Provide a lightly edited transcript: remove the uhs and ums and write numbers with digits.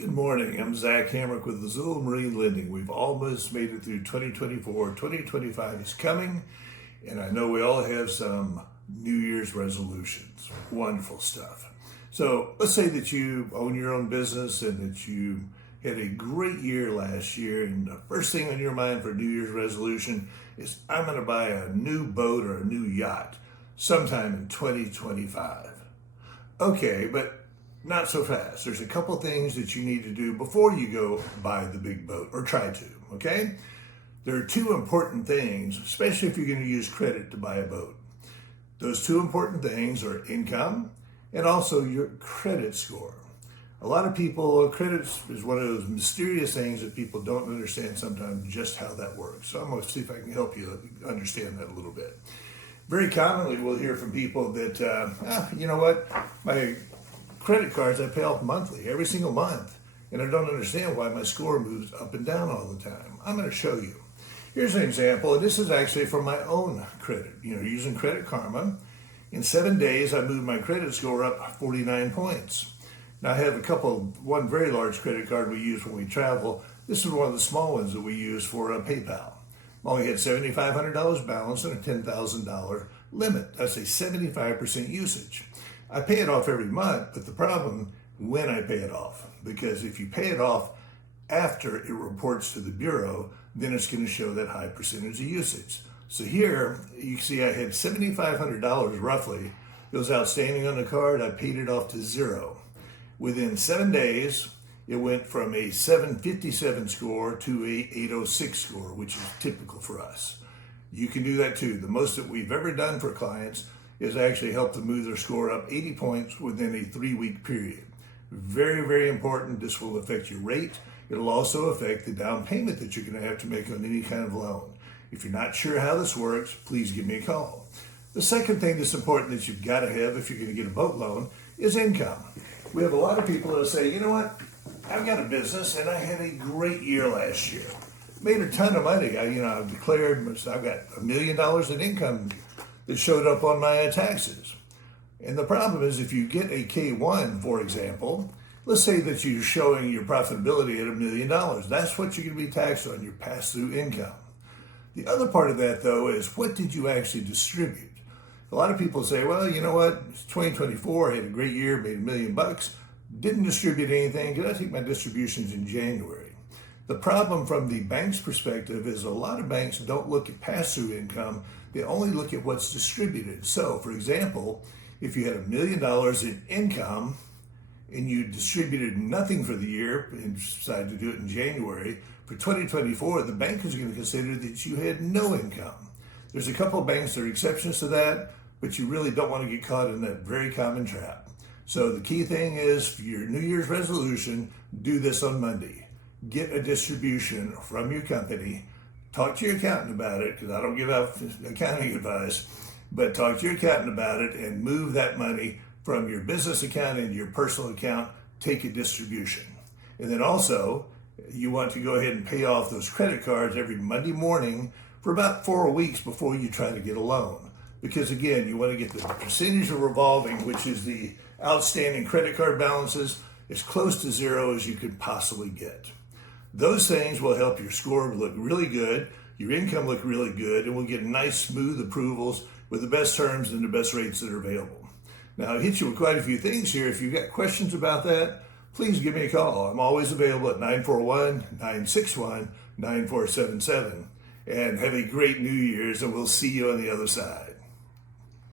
Good morning. I'm Zach Hamrick with Azul Marine Lending. We've almost made it through 2024. 2025 is coming, and I know we all have some New Year's resolutions. Wonderful stuff. So let's say that you own your own business and that you had a great year last year, and the first thing on your mind for New Year's resolution is I'm going to buy a new boat or a new yacht sometime in 2025. Okay, but not so fast. There's a couple things that you need to do before you go buy the big boat, or try to, okay? There are two important things, especially if you're going to use credit to buy a boat. Those two important things are income and also your credit score. A lot of people, credit is one of those mysterious things that people don't understand sometimes just how that works. So I'm going to see if I can help you understand that a little bit. Very commonly we'll hear from people that, you know what, my credit cards I pay off monthly, every single month, and I don't understand why my score moves up and down all the time. I'm going to show you. Here's an example, and this is actually from my own credit. Using Credit Karma. In 7 days, I moved my credit score up 49 points. Now I have one very large credit card we use when we travel. This is one of the small ones that we use for PayPal. I only had $7,500 balance and a $10,000 limit. That's a 75% usage. I pay it off every month, but the problem when I pay it off, because if you pay it off after it reports to the bureau, then it's going to show that high percentage of usage. So here you see I had $7,500 roughly. It was outstanding on the card. I paid it off to zero. Within 7 days, it went from a 757 score to a 806 score, which is typical for us. You can do that too. The most that we've ever done for clients is actually help them move their score up 80 points within a 3-week period. Very, very important. This will affect your rate. It'll also affect the down payment that you're going to have to make on any kind of loan. If you're not sure how this works, please give me a call. The second thing that's important that you've got to have if you're going to get a boat loan is income. We have a lot of people that say, you know what, I've got a business and I had a great year last year. Made a ton of money. I've declared I've got $1 million in income that showed up on my taxes. And the problem is if you get a K1, for example, let's say that you're showing your profitability at $1 million. That's what you're going to be taxed on, your pass-through income. The other part of that, though, is what did you actually distribute? A lot of people say, well, you know what, it's 2024, I had a great year, made $1 million, didn't distribute anything because I take my distributions in January. The problem from the bank's perspective is a lot of banks don't look at pass-through income. They only look at what's distributed. So, for example, if you had $1 million in income and you distributed nothing for the year and decided to do it in January, for 2024, the bank is going to consider that you had no income. There's a couple of banks that are exceptions to that, but you really don't want to get caught in that very common trap. So the key thing is for your New Year's resolution, do this on Monday. Get a distribution from your company. Talk to your accountant about it, because I don't give out accounting advice, but talk to your accountant about it and move that money from your business account into your personal account. Take a distribution. And then also, you want to go ahead and pay off those credit cards every Monday morning for about 4 weeks before you try to get a loan. Because again, you want to get the percentage of revolving, which is the outstanding credit card balances, as close to zero as you could possibly get. Those things will help your score look really good, your income look really good, and we'll get nice, smooth approvals with the best terms and the best rates that are available. Now, I hit you with quite a few things here. If you've got questions about that, please give me a call. I'm always available at 941-961-9477. And have a great New Year's, and we'll see you on the other side.